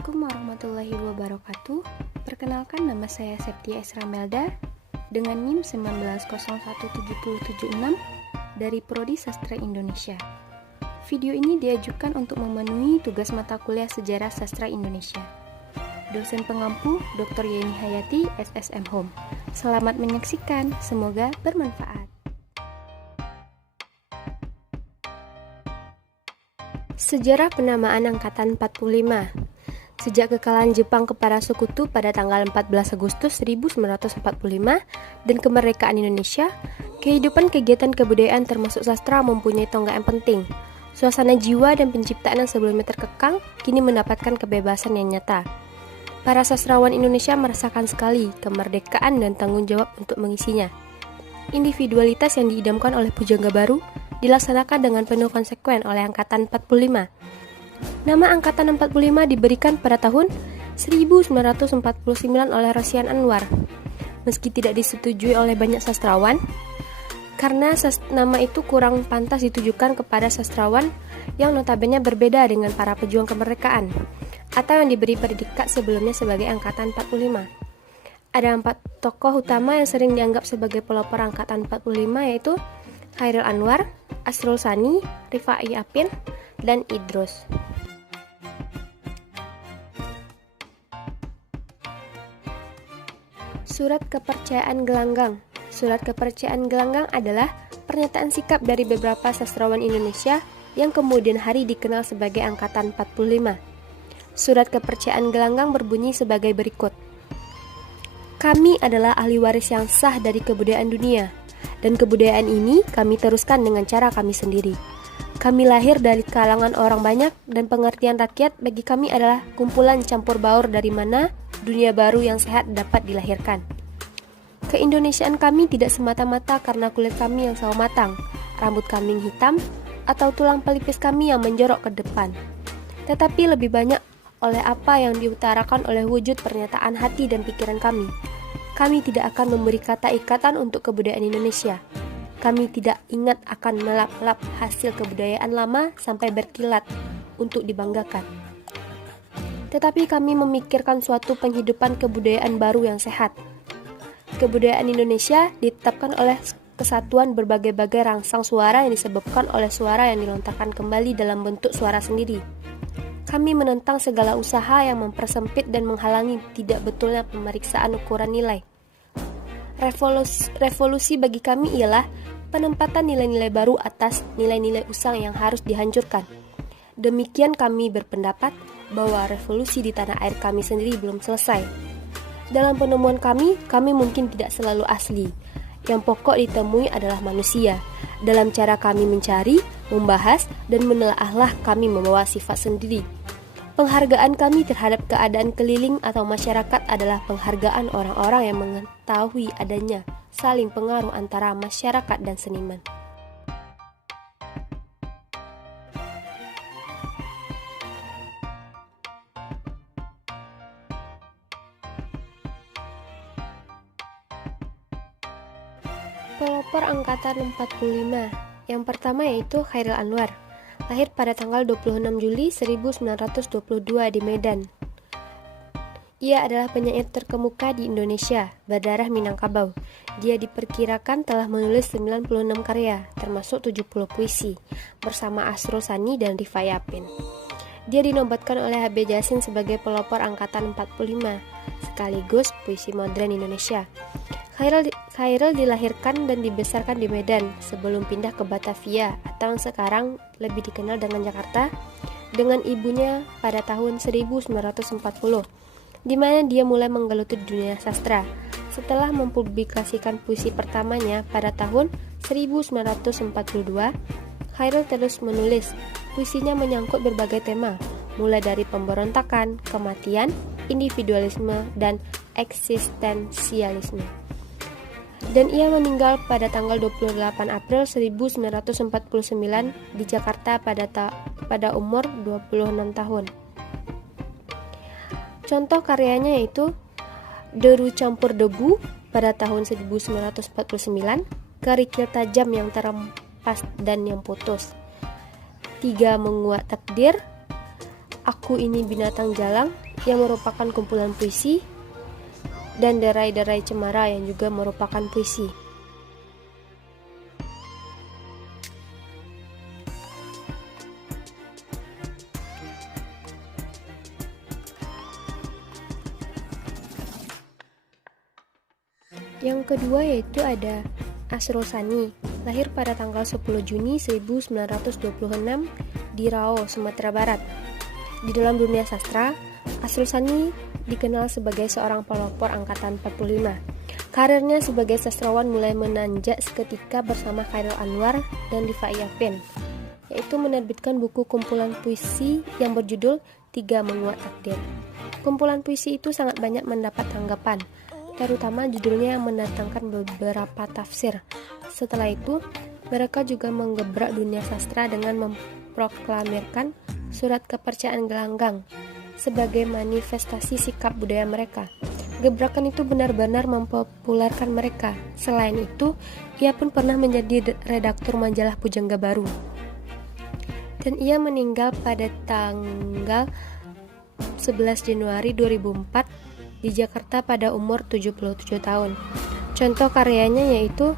Assalamualaikum warahmatullahi wabarakatuh. Perkenalkan, nama saya Septia Esramelda dengan NIM 1901776 dari Prodi Sastra Indonesia. Video ini diajukan untuk memenuhi tugas mata kuliah Sejarah Sastra Indonesia. Dosen pengampu Dr. Yeni Hayati, SSM Home. Selamat menyaksikan, semoga bermanfaat. Sejarah penamaan Angkatan 45. Sejak kekalahan Jepang kepada Sekutu pada tanggal 14 Agustus 1945 dan kemerdekaan Indonesia, kehidupan kegiatan kebudayaan termasuk sastra mempunyai tonggak yang penting. Suasana jiwa dan penciptaan yang sebelumnya terkekang kini mendapatkan kebebasan yang nyata. Para sastrawan Indonesia merasakan sekali kemerdekaan dan tanggung jawab untuk mengisinya. Individualitas yang diidamkan oleh pujangga baru dilaksanakan dengan penuh konsekuen oleh Angkatan 45. Nama Angkatan 45 diberikan pada tahun 1949 oleh Rosian Anwar. Meski tidak disetujui oleh banyak sastrawan, karena nama itu kurang pantas ditujukan kepada sastrawan yang notabene berbeda dengan para pejuang kemerdekaan, atau yang diberi predikat sebelumnya sebagai Angkatan 45. Ada 4 tokoh utama yang sering dianggap sebagai pelopor Angkatan 45, yaitu Chairil Anwar, Asrul Sani, Rifai Apin, dan Idrus. Surat Kepercayaan Gelanggang. Surat Kepercayaan Gelanggang adalah pernyataan sikap dari beberapa sastrawan Indonesia yang kemudian hari dikenal sebagai Angkatan 45. Surat Kepercayaan Gelanggang berbunyi sebagai berikut. Kami adalah ahli waris yang sah dari kebudayaan dunia, dan kebudayaan ini kami teruskan dengan cara kami sendiri. Kami lahir dari kalangan orang banyak, dan pengertian rakyat bagi kami adalah kumpulan campur baur dari mana dunia baru yang sehat dapat dilahirkan. Keindonesiaan kami tidak semata-mata karena kulit kami yang sawo matang, rambut kami yang hitam, atau tulang pelipis kami yang menjorok ke depan, tetapi lebih banyak oleh apa yang diutarakan oleh wujud pernyataan hati dan pikiran kami. Kami tidak akan memberi kata ikatan untuk kebudayaan Indonesia. Kami tidak ingat akan melap-lap hasil kebudayaan lama sampai berkilat untuk dibanggakan. Tetapi kami memikirkan suatu penghidupan kebudayaan baru yang sehat. Kebudayaan Indonesia ditetapkan oleh kesatuan berbagai-bagai rangsang suara yang disebabkan oleh suara yang dilontarkan kembali dalam bentuk suara sendiri. Kami menentang segala usaha yang mempersempit dan menghalangi tidak betulnya pemeriksaan ukuran nilai. Revolusi bagi kami ialah penempatan nilai-nilai baru atas nilai-nilai usang yang harus dihancurkan. Demikian kami berpendapat bahwa revolusi di tanah air kami sendiri belum selesai. Dalam penemuan kami mungkin tidak selalu asli. Yang pokok ditemui adalah manusia. Dalam cara kami mencari, membahas, dan menelaahlah kami membawa sifat sendiri. Penghargaan kami terhadap keadaan keliling atau masyarakat adalah penghargaan orang-orang yang mengetahui adanya saling pengaruh antara masyarakat dan seniman. Pelopor Angkatan 45. Yang pertama yaitu Chairil Anwar. Lahir pada tanggal 26 Juli 1922 di Medan. Ia adalah penyair terkemuka di Indonesia, berdarah Minangkabau. Dia diperkirakan telah menulis 96 karya, termasuk 70 puisi, bersama Asrul Sani dan Rifai Apin. Dia dinobatkan oleh H.B. Jasin sebagai pelopor Angkatan 45, sekaligus puisi modern Indonesia. Chairil dilahirkan dan dibesarkan di Medan sebelum pindah ke Batavia atau yang sekarang lebih dikenal dengan Jakarta dengan ibunya pada tahun 1940, di mana dia mulai menggeluti dunia sastra. Setelah mempublikasikan puisi pertamanya pada tahun 1942, Chairil terus menulis. Puisinya menyangkut berbagai tema, mulai dari pemberontakan, kematian, individualisme, dan eksistensialisme. Dan ia meninggal pada tanggal 28 April 1949 di Jakarta pada umur 26 tahun. Contoh karyanya yaitu Deru Campur Debu pada tahun 1949, Kerikil Tajam yang Terempas dan yang Putus, 3 Menguak Takdir, Aku Ini Binatang Jalang, yang merupakan kumpulan puisi, dan Derai-Derai Cemara yang juga merupakan puisi. Yang kedua yaitu ada Asrul Sani, lahir pada tanggal 10 Juni 1926 di Rao, Sumatera Barat. Di dalam dunia sastra, Asrul Sani dikenal sebagai seorang pelopor angkatan 45. Karirnya sebagai sastrawan mulai menanjak seketika bersama Chairil Anwar dan Rifai Yapin, yaitu menerbitkan buku kumpulan puisi yang berjudul Tiga Menguak Takdir. Kumpulan puisi itu sangat banyak mendapat tanggapan, terutama judulnya yang mendatangkan beberapa tafsir. Setelah itu, mereka juga menggebrak dunia sastra dengan memproklamirkan surat kepercayaan gelanggang sebagai manifestasi sikap budaya mereka. Gebrakan itu benar-benar mempopulerkan mereka. Selain itu, ia pun pernah menjadi redaktur majalah Pujangga Baru. Dan ia meninggal pada tanggal 11 Januari 2004 di Jakarta pada umur 77 tahun. Contoh karyanya yaitu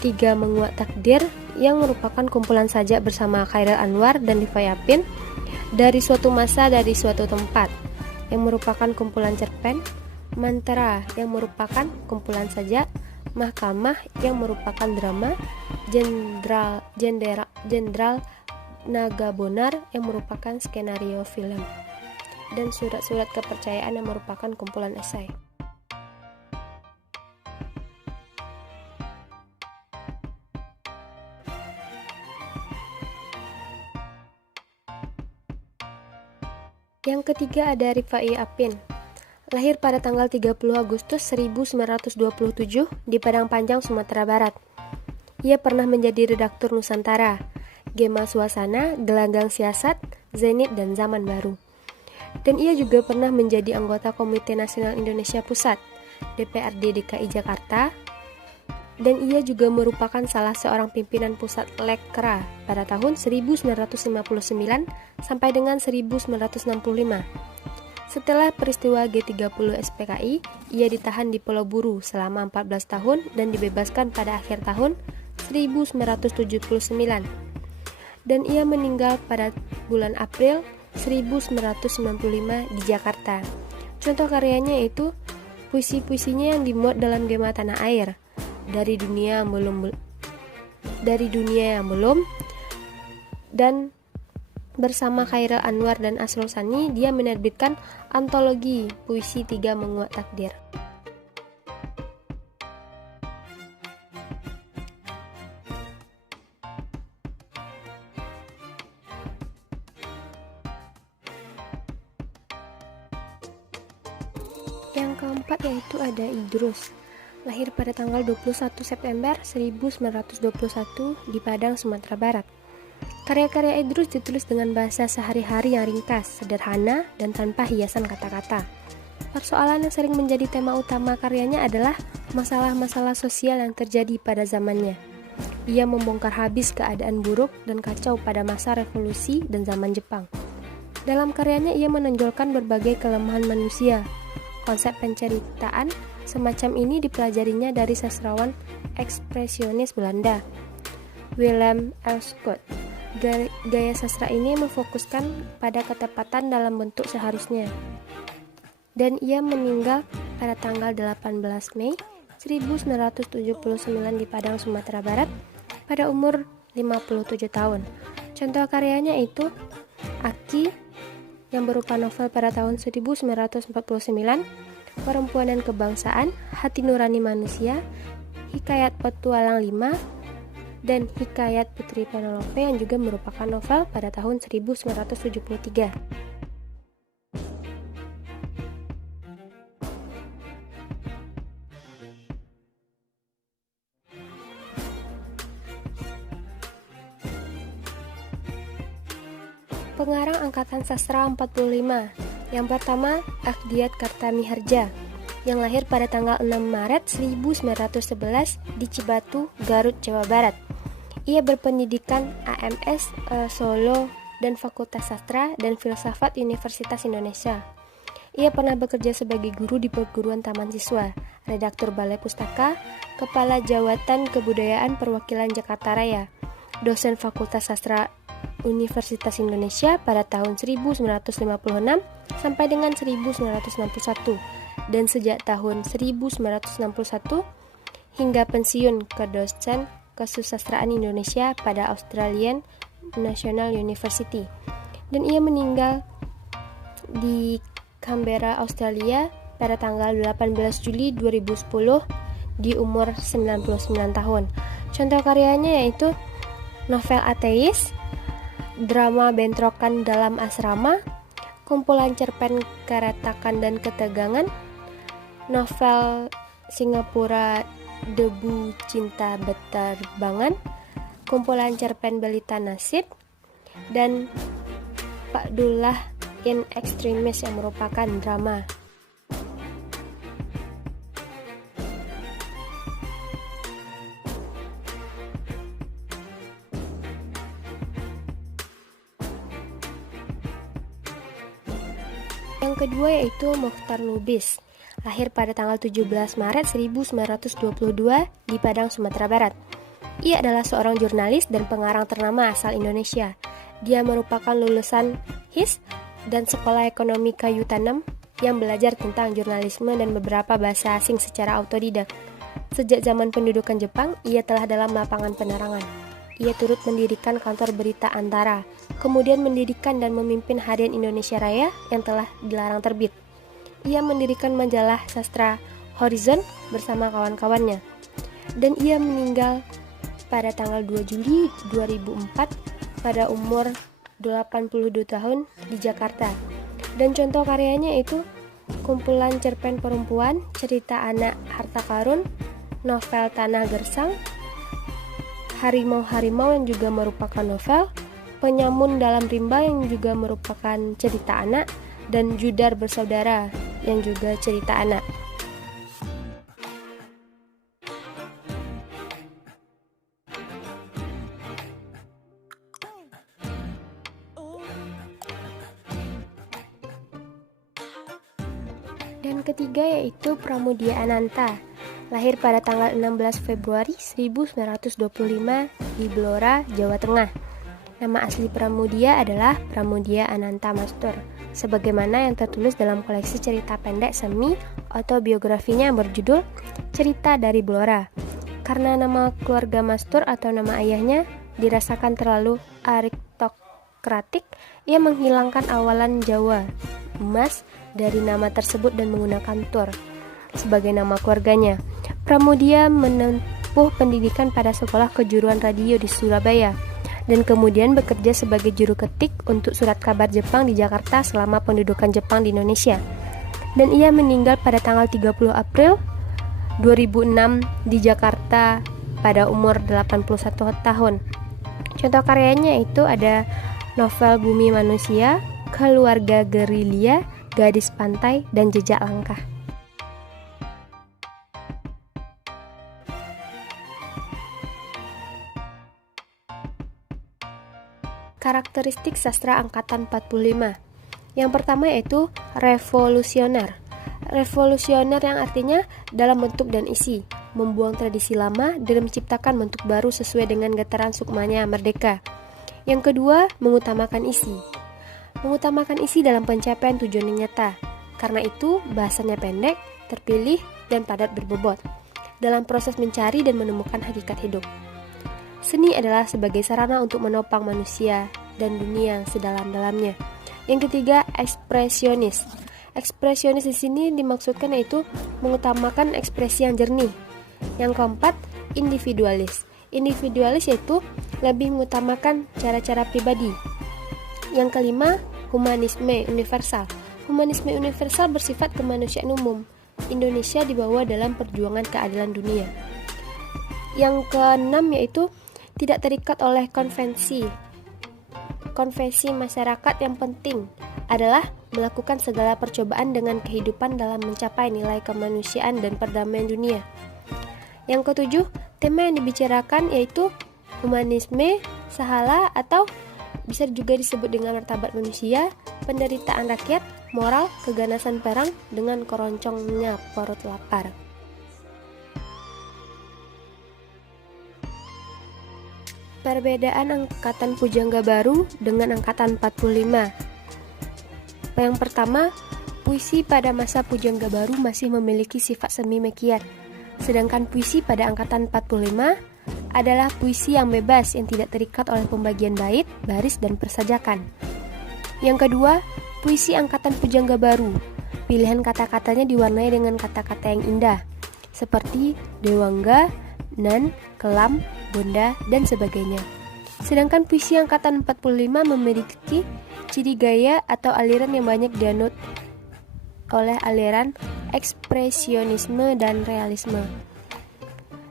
Tiga Menguak Takdir yang merupakan kumpulan sajak bersama Chairil Anwar dan Rifai Yapin, Dari Suatu Masa Dari Suatu Tempat yang merupakan kumpulan cerpen, Mantra yang merupakan kumpulan sajak, Mahkamah yang merupakan drama, Jenderal Nagabonar yang merupakan skenario film, dan Surat-Surat Kepercayaan yang merupakan kumpulan esai. Yang ketiga ada Rifai Yapin, lahir pada tanggal 30 Agustus 1927 di Padang Panjang, Sumatera Barat. Ia pernah menjadi redaktur Nusantara, Gema Suasana, Gelanggang Siasat, Zenit, dan Zaman Baru. Dan ia juga pernah menjadi anggota Komite Nasional Indonesia Pusat, DPRD DKI Jakarta, dan ia juga merupakan salah seorang pimpinan pusat Lekra pada tahun 1959 sampai dengan 1965. Setelah peristiwa G30 SPKI, ia ditahan di Pulau Buru selama 14 tahun dan dibebaskan pada akhir tahun 1979. Dan ia meninggal pada bulan April 1995 di Jakarta. Contoh karyanya yaitu puisi-puisinya yang dimuat dalam Gema Tanah Air, Dari Dunia yang Belum, dan bersama Chairil Anwar dan Asrul Sani dia menerbitkan antologi puisi Tiga Menguak Takdir. Yang keempat yaitu ada Idrus, lahir pada tanggal 21 September 1921 di Padang, Sumatera Barat. Karya-karya Idrus ditulis dengan bahasa sehari-hari yang ringkas, sederhana, dan tanpa hiasan kata-kata. Persoalan yang sering menjadi tema utama karyanya adalah masalah-masalah sosial yang terjadi pada zamannya. Ia membongkar habis keadaan buruk dan kacau pada masa revolusi dan zaman Jepang. Dalam karyanya ia menonjolkan berbagai kelemahan manusia. Konsep penceritaan semacam ini dipelajarinya dari sastrawan ekspresionis Belanda, Willem Elschot. Gaya sastra ini memfokuskan pada ketepatan dalam bentuk seharusnya. Dan ia meninggal pada tanggal 18 Mei 1979 di Padang, Sumatera Barat pada umur 57 tahun. Contoh karyanya itu Aki yang berupa novel pada tahun 1949, Perempuan dan Kebangsaan, Hati Nurani Manusia, Hikayat Petualang 5, dan Hikayat Putri Penelope yang juga merupakan novel pada tahun 1973. Pengarang Angkatan Sastra 45. Yang pertama, Akdiat Kartamiharja, yang lahir pada tanggal 6 Maret 1911 di Cibatu, Garut, Jawa Barat. Ia berpendidikan AMS Solo dan Fakultas Sastra dan Filsafat Universitas Indonesia. Ia pernah bekerja sebagai guru di perguruan taman siswa, redaktur Balai Pustaka, kepala Jawatan Kebudayaan Perwakilan Jakarta Raya, dosen Fakultas Sastra Universitas Indonesia pada tahun 1956 sampai dengan 1961, dan sejak tahun 1961 hingga pensiun ke dosen kesusastraan Indonesia pada Australian National University. Dan ia meninggal di Canberra, Australia pada tanggal 18 Juli 2010 di umur 99 tahun. Contoh karyanya yaitu novel ateis, drama bentrokan dalam asrama, kumpulan cerpen keretakan dan ketegangan, novel Singapura Debu Cinta Beterbangan, kumpulan cerpen Belita Nasib, dan Pak Dullah in Extremis yang merupakan drama. Yang kedua yaitu Mokhtar Lubis, lahir pada tanggal 17 Maret 1922 di Padang, Sumatera Barat. Ia adalah seorang jurnalis dan pengarang ternama asal Indonesia. Dia merupakan lulusan HIS dan Sekolah Ekonomi Kayu Tanam yang belajar tentang jurnalisme dan beberapa bahasa asing secara autodidak. Sejak zaman pendudukan Jepang, ia telah dalam lapangan penerangan. Ia turut mendirikan kantor berita Antara, kemudian mendirikan dan memimpin Harian Indonesia Raya yang telah dilarang terbit. Ia mendirikan majalah sastra Horizon bersama kawan-kawannya. Dan ia meninggal pada tanggal 2 Juli 2004 pada umur 82 tahun di Jakarta. Dan contoh karyanya itu kumpulan cerpen perempuan, cerita anak harta karun, novel Tanah Gersang, Harimau-Harimau yang juga merupakan novel, Penyamun dalam Rimba yang juga merupakan cerita anak, dan Judar Bersaudara yang juga cerita anak. Dan ketiga yaitu Pramudia Ananta, lahir pada tanggal 16 Februari 1925 di Blora, Jawa Tengah. Nama asli Pramudia adalah Pramudia Ananta Mastur, sebagaimana yang tertulis dalam koleksi cerita pendek semi autobiografinya yang berjudul Cerita dari Blora. Karena nama keluarga Mastur atau nama ayahnya dirasakan terlalu aristokratik, ia menghilangkan awalan Jawa emas dari nama tersebut dan menggunakan Tur sebagai nama keluarganya. Pramudia menempuh pendidikan pada Sekolah Kejuruan Radio di Surabaya dan kemudian bekerja sebagai juru ketik untuk surat kabar Jepang di Jakarta selama pendudukan Jepang di Indonesia. Dan ia meninggal pada tanggal 30 April 2006 di Jakarta pada umur 81 tahun. Contoh karyanya itu ada novel Bumi Manusia, Keluarga Gerilya, Gadis Pantai, dan Jejak Langkah. Karakteristik sastra angkatan 45. Yang pertama yaitu revolusioner. Revolusioner yang artinya dalam bentuk dan isi, membuang tradisi lama dan menciptakan bentuk baru sesuai dengan getaran sukmanya merdeka. Yang kedua, mengutamakan isi. Mengutamakan isi dalam pencapaian tujuan yang nyata. Karena itu, bahasanya pendek, terpilih, dan padat berbobot dalam proses mencari dan menemukan hakikat hidup. Seni adalah sebagai sarana untuk menopang manusia dan dunia sedalam-dalamnya. Yang ketiga, ekspresionis. Ekspresionis di sini dimaksudkan yaitu mengutamakan ekspresi yang jernih. Yang keempat, individualis. Individualis yaitu lebih mengutamakan cara-cara pribadi. Yang kelima, humanisme universal. Humanisme universal bersifat kemanusiaan umum. Indonesia dibawa dalam perjuangan keadilan dunia. Yang keenam yaitu tidak terikat oleh konvensi. Konvensi masyarakat yang penting adalah melakukan segala percobaan dengan kehidupan dalam mencapai nilai kemanusiaan dan perdamaian dunia. Yang ketujuh, tema yang dibicarakan yaitu humanisme, sahala atau bisa juga disebut dengan martabat manusia, penderitaan rakyat, moral, keganasan perang, dengan keroncongnya perut lapar. Perbedaan Angkatan Pujangga Baru dengan Angkatan 45. Yang pertama, puisi pada masa Pujangga Baru masih memiliki sifat semi mekiat, sedangkan puisi pada Angkatan 45 adalah puisi yang bebas yang tidak terikat oleh pembagian bait, baris, dan persajakan. Yang kedua, puisi Angkatan Pujangga Baru. Pilihan kata-katanya diwarnai dengan kata-kata yang indah, seperti dewangga, nan, kelam, bonda, dan sebagainya. Sedangkan puisi Angkatan 45 memiliki ciri gaya atau aliran yang banyak dianut oleh aliran ekspresionisme dan realisme,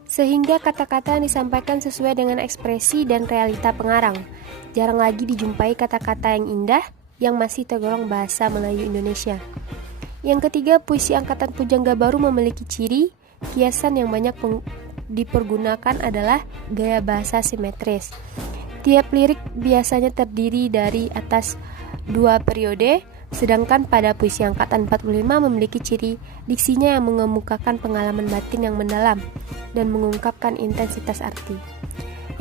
sehingga kata-kata yang disampaikan sesuai dengan ekspresi dan realita pengarang. Jarang lagi dijumpai kata-kata yang indah yang masih tergolong bahasa Melayu Indonesia. Yang ketiga, puisi Angkatan Pujangga Baru memiliki ciri kiasan yang banyak dipergunakan adalah gaya bahasa simetris. Tiap lirik biasanya terdiri dari atas 2 periode, sedangkan pada puisi Angkatan 45 memiliki ciri diksinya yang mengemukakan pengalaman batin yang mendalam dan mengungkapkan intensitas arti.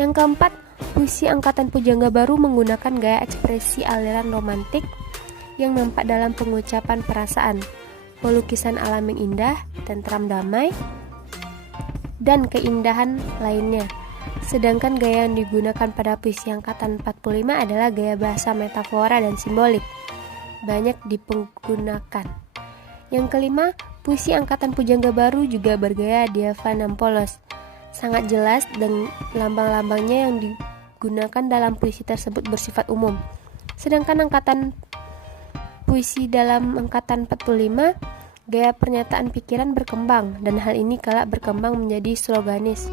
Yang keempat, puisi Angkatan Pujangga Baru menggunakan gaya ekspresi aliran romantik yang nampak dalam pengucapan perasaan, pelukisan alam yang indah, tentram damai, dan keindahan lainnya. Sedangkan gaya yang digunakan pada puisi Angkatan 45 adalah gaya bahasa metafora dan simbolik, banyak dipergunakan. Yang kelima, puisi Angkatan Pujangga Baru juga bergaya diafan polos, sangat jelas, dan lambang-lambangnya yang digunakan dalam puisi tersebut bersifat umum. Sedangkan puisi dalam Angkatan 45, gaya pernyataan pikiran berkembang, dan hal ini kelak berkembang menjadi sloganis.